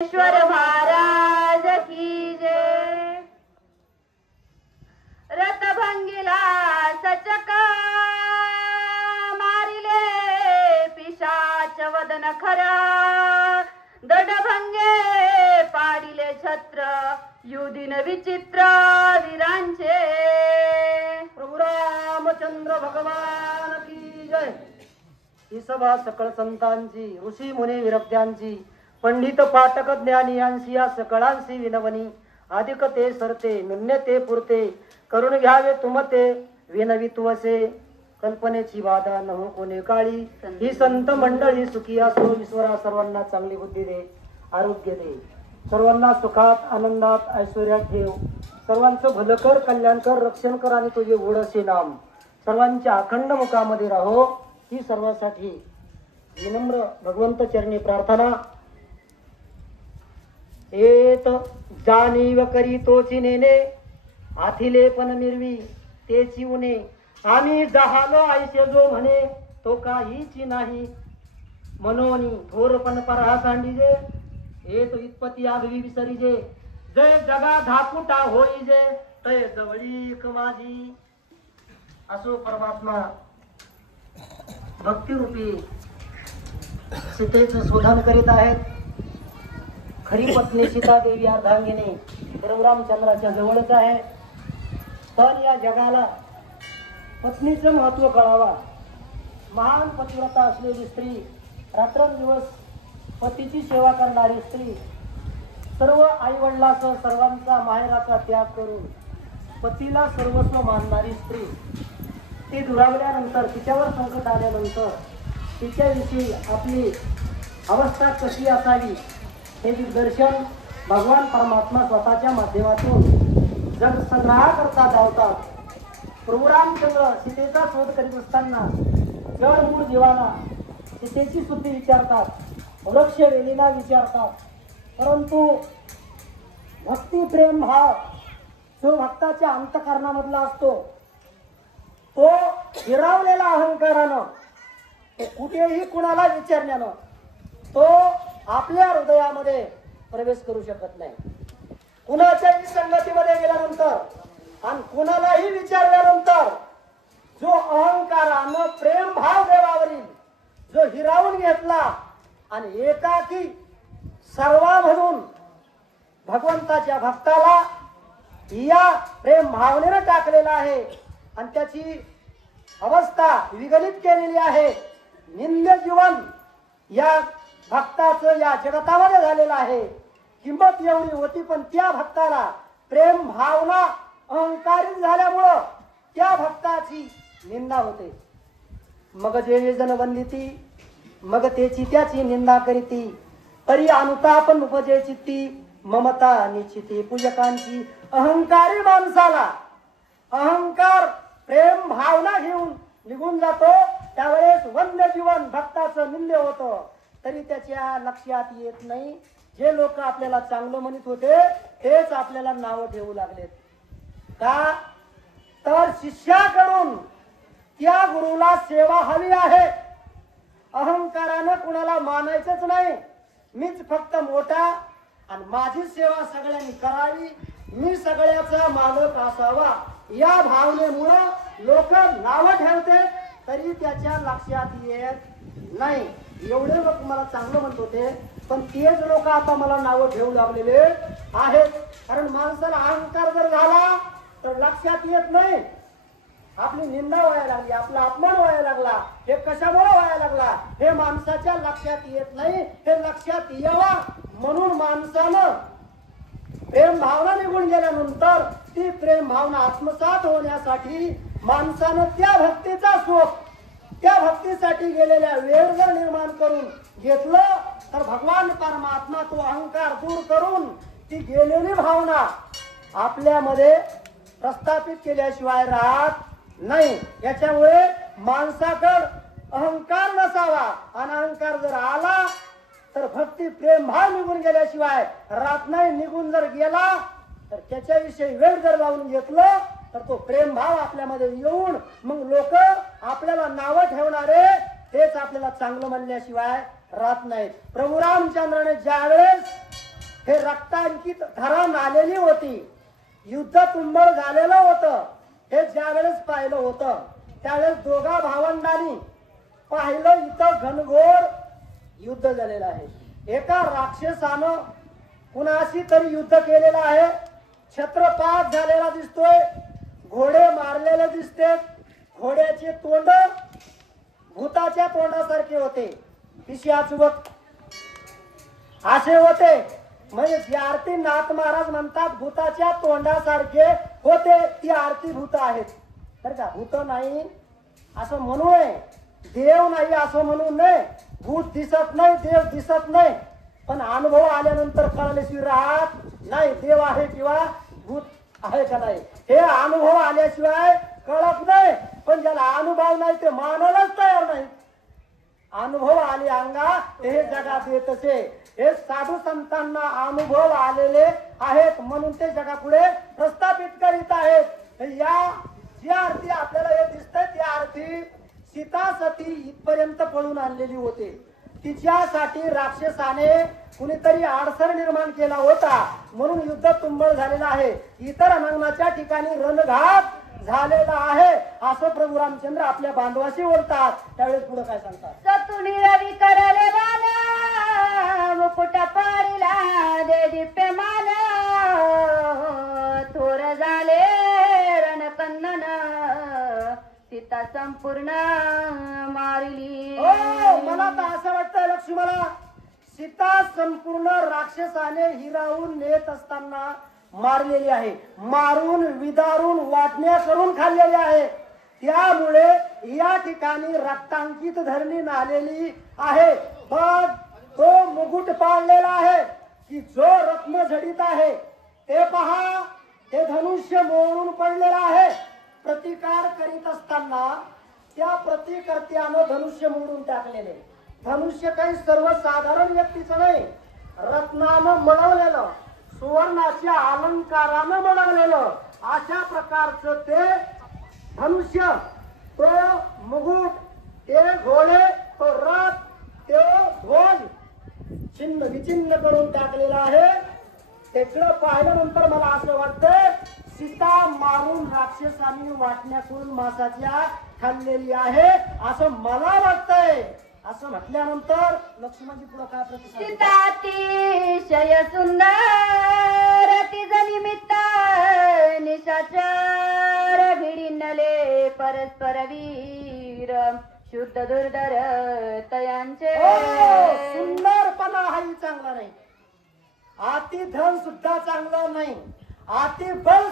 ईश्वर महाराज की जय। रथभंगीला सचक मारिले पिशाच वदन खरा, दडभंगे पाडिले छत्र युदिन विचित्र वीरांचे। प्रभु रामचंद्र भगवान की जय। ही सभा सकळ संतांची, ऋषी मुनी विरक्त्यांची, पंडित पाठक ज्ञानी यांसी या सकळांसी विनवणी। अधिक ते सरते निम्ने ते पुरते, करून घ्यावे तुमते विनवी तुवसे। कल्पनेची बाधा न हो कोणी काळी, ही संत मंडळी सुखी असो। ईश्वरा सर्वांना चांगली बुद्धी दे, आरोग्य दे, सर्वांना सुखात आनंदात ऐश्वर्यात ठेव। सर्वांचं भलं कर, कल्याण कर, रक्षण कर आणि तुझे ओढसे नाम सर्वांच्या अखंड मुखामध्ये राहो, ही सर्वांसाठी विनम्र भगवंत चरणी प्रार्थना। एत जाणीव करी तोची नेने, आथिले पण निर्वी तेची उने। आम्ही जहालो आयसे जो म्हणे, तो काहीची नाही मनोनी। थोरपण परहा सांडिजे, येत इतपती आगवी विसरिजे। जय जगा धाकुटा होईजे, तय जवळीक माझी। असो परमात्मा भक्तिरूपी सीतेचं शोधन करीत आहेत। खरी पत्नी सीता देवी अर्धांगिनी रामचंद्राच्या जवळच आहे। तर या जगाला पत्नीचं महत्व कळावा। महान पतिव्रता असलेली स्त्री, रात्रंदिवस पतीची सेवा करणारी स्त्री, सर्व आई वडिलांसह सर्वांचा माहेराचा त्याग करून पतीला सर्वस्व मानणारी स्त्री, ती दुरावल्यानंतर, तिच्यावर संकट आल्यानंतर तिच्याविषयी आपली अवस्था कशी असावी हे दिग्दर्शन भगवान परमात्मा स्वतःच्या माध्यमातून जग संग्रहाकरता धावतात। प्रभू रामचंद्र सीतेचा शोध करीत असताना जडमूळ जीवाला सीतेची सुद्धी विचारतात, वृक्ष वेलीला विचारतात, परंतु भक्ती प्रेम भाव जो भक्ताच्या अंतःकरणामधला असतो, तो हिरावलेला अहंकारानं, तो कुठेही कुणाला विचारण्यानं तो आपल्या हृदयामध्ये प्रवेश करू शकत नाही। कुणाच्याही संगतीमध्ये गेल्यानंतर आणि कुणालाही विचारल्यानंतर जो अहंकारानं प्रेम भाव देवावरील जो हिरावून घेतला आणि एकाकी सर्वा म्हणून भगवंताच्या भक्ताला या प्रेम भावनेनं टाकलेला आहे आणि त्याची अवस्था विगलित केलेली आहे। निंद्य जीवन या भक्ताचं या जगतामध्ये झालेलं आहे। किंमत एवढी होती, पण त्या भक्ताला प्रेम भावना अहंकारित झाल्यामुळं त्या भक्ताची निंदा होते। मग जे जन वंदिती, मग त्याची त्याची निंदा करीती, तरी अनुताप उपजे चित्ती, ममता निश्चिती पूजकांची। अहंकारी माणसाला अहंकार प्रेम भावना घेऊन निघून जातो, त्यावेळेस वन्य जीवन भक्ताचं निंदे होतं, तरी त्याच्या लक्षात येत नाही। जे लोक आपल्याला चांगलं म्हणत होते तेच आपल्याला नाव ठेवू लागलेत। का तर शिष्याकडून त्या गुरुला सेवा हवी आहे। अहंकारानं कुणाला मानायचंच नाही, मीच फक्त मोठा आणि माझी सेवा सगळ्यांनी करावी, मी सगळ्याचा मालक असावा, या भावनेमुळं लोक नाव ठेवते, तरी त्याच्या लक्षात येत नाही। एवढे लोक मला चांगलं म्हणत होते, पण तेच लोक आता मला नाव ठेवू लागलेले आहेत। कारण माणसाला अहंकार जर झाला तर लक्षात येत नाही, आपली निंदा व्हायला लागली, आपला अपमान व्हायला लागला, हे कशामुळे व्हायला लागला हे माणसाच्या लक्षात येत नाही। हे लक्षात यावा म्हणून माणसानं प्रेम भावना निघून गेल्यानंतर ती प्रेम भावना आत्मसात होण्यासाठी माणसानं त्या भक्तीचा शोध, त्या भक्तीसाठी गेलेल्या वेळ जर निर्माण करून घेतलं तर भगवान परमात्मा तो अहंकार दूर करून ती गेलेली भावना आपल्यामध्ये प्रस्थापित केल्याशिवाय राहत नाही। याच्यामुळे माणसाकडे अहंकार नसावा, आणि अहंकार जर आला तर भक्ती प्रेम भाव निघून गेल्याशिवाय राहत नाही। निघून जर गेला तर त्याच्याविषयी वेळ जर लावून घेतलं तर तो प्रेम भाव आपल्यामध्ये येऊन मग लोक आपल्याला नावं ठेवणारे तेच आपल्याला चांगलं म्हणल्याशिवाय राहत नाहीत। प्रभू रामचंद्राने ज्यावेळेस हे रक्तांकित धरण आलेली होती. युद्ध तुंबळ झालेलं होतं. हे ज्यावेळेस पाहिलं होतं त्यावेळेस दोघा भावंडांनी पाहिलं इथं घनघोर युद्ध झालेलं आहे. एका राक्षसानं कुणाशी तरी युद्ध केलेलं आहे. छत्रपात झालेला दिसतोय. घोडे मारलेले दिसते. घोड्याचे तोंड भूताच्या तोंडासारखे होते. पिशयाचुबक असे होते. म्हणजे जी आरती नाथ महाराज म्हणतात भूताच्या तोंडासारखे होते. ती आरती भूत आहेत तर का भूत नाही असं म्हणू नये. देव नाही असं म्हणू नये. भूत दिसत नाही, देव दिसत नाही, पण अनुभव आल्यानंतर कळल्याशिवाय राहत नाही देव आहे किंवा भूत आहे का नाही. हे अनुभव आल्याशिवाय कळत नाही. पण ज्याला अनुभव नाही ते मानायलाच तयार नाही. अनुभव आले अंगा हे जगात येत असे. हे साधू संतांना अनुभव आलेले आहेत म्हणून ते जगापुढे प्रस्थापित करीत आहेत. या जी आरती आपल्याला हे दिसतंय ती आरती सीता सती इथपर्यंत पळून आणलेली होती. तिच्यासाठी राक्षसाने कुणीतरी अडसर निर्माण केला होता म्हणून युद्ध तुंबळ झालेलं आहे. इतर रणांगणाच्या ठिकाणी रणघात झालेला आहे असं प्रभू रामचंद्र आपल्या बांधवाशी बोलतात. त्यावेळेस पुढे काय सांगतात. सतुनी रवी करले बाला मुकुट पारिला दे दिप्यमान थोर झाले रणकंदन सीता संपूर्ण मारिली. मला तर असं वाटतं लक्ष्मणा सीता संपूर्ण राक्षसाने हिरावून नेत असताना मारलेली आहे. मारून विदारून वाटण्या करून खाल्लेली आहे. त्यामुळे या ठिकाणी रक्तांकित धरणी नालेली आहे. पण तो मुकुट पाडलेला आहे की जो रत्न झडीत आहे ते पहा. ते धनुष्य मोडून पडलेलं आहे. प्रतिकार करीत असताना त्या प्रतिकर्त्यानं धनुष्य मोडून टाकलेले. धनुष्य काही सर्वसाधारण व्यक्तीचं नाही. रत्नानं मळवलेलं, सुवर्णाच्या अलंकारानं मळवलेलं अशा प्रकारचं ते धनुष्य, तो मुकुट, ते घोडे, तो रथ, ते ध्वज छिन्न विचिन्न करून टाकलेला आहे. त्याकडं पाहिल्यानंतर मला असं वाटतंय सीता मारून राक्षसांनी वाटण्या करून मासाच्या खाल्लेली आहे असं मला वाटतंय. असं म्हटल्यानंतर लक्ष्मणजी पुढे काय प्रतिसाद देतात? सीता अतिशय सुंदर तिज निमित्त निशाचर भिडिनले परस्पर वीर शुद्ध दुर्धर तयांचे. सुंदरपणा हाही चांगला नाही. अति धन सुद्धा चांगलं नाही. अति बळ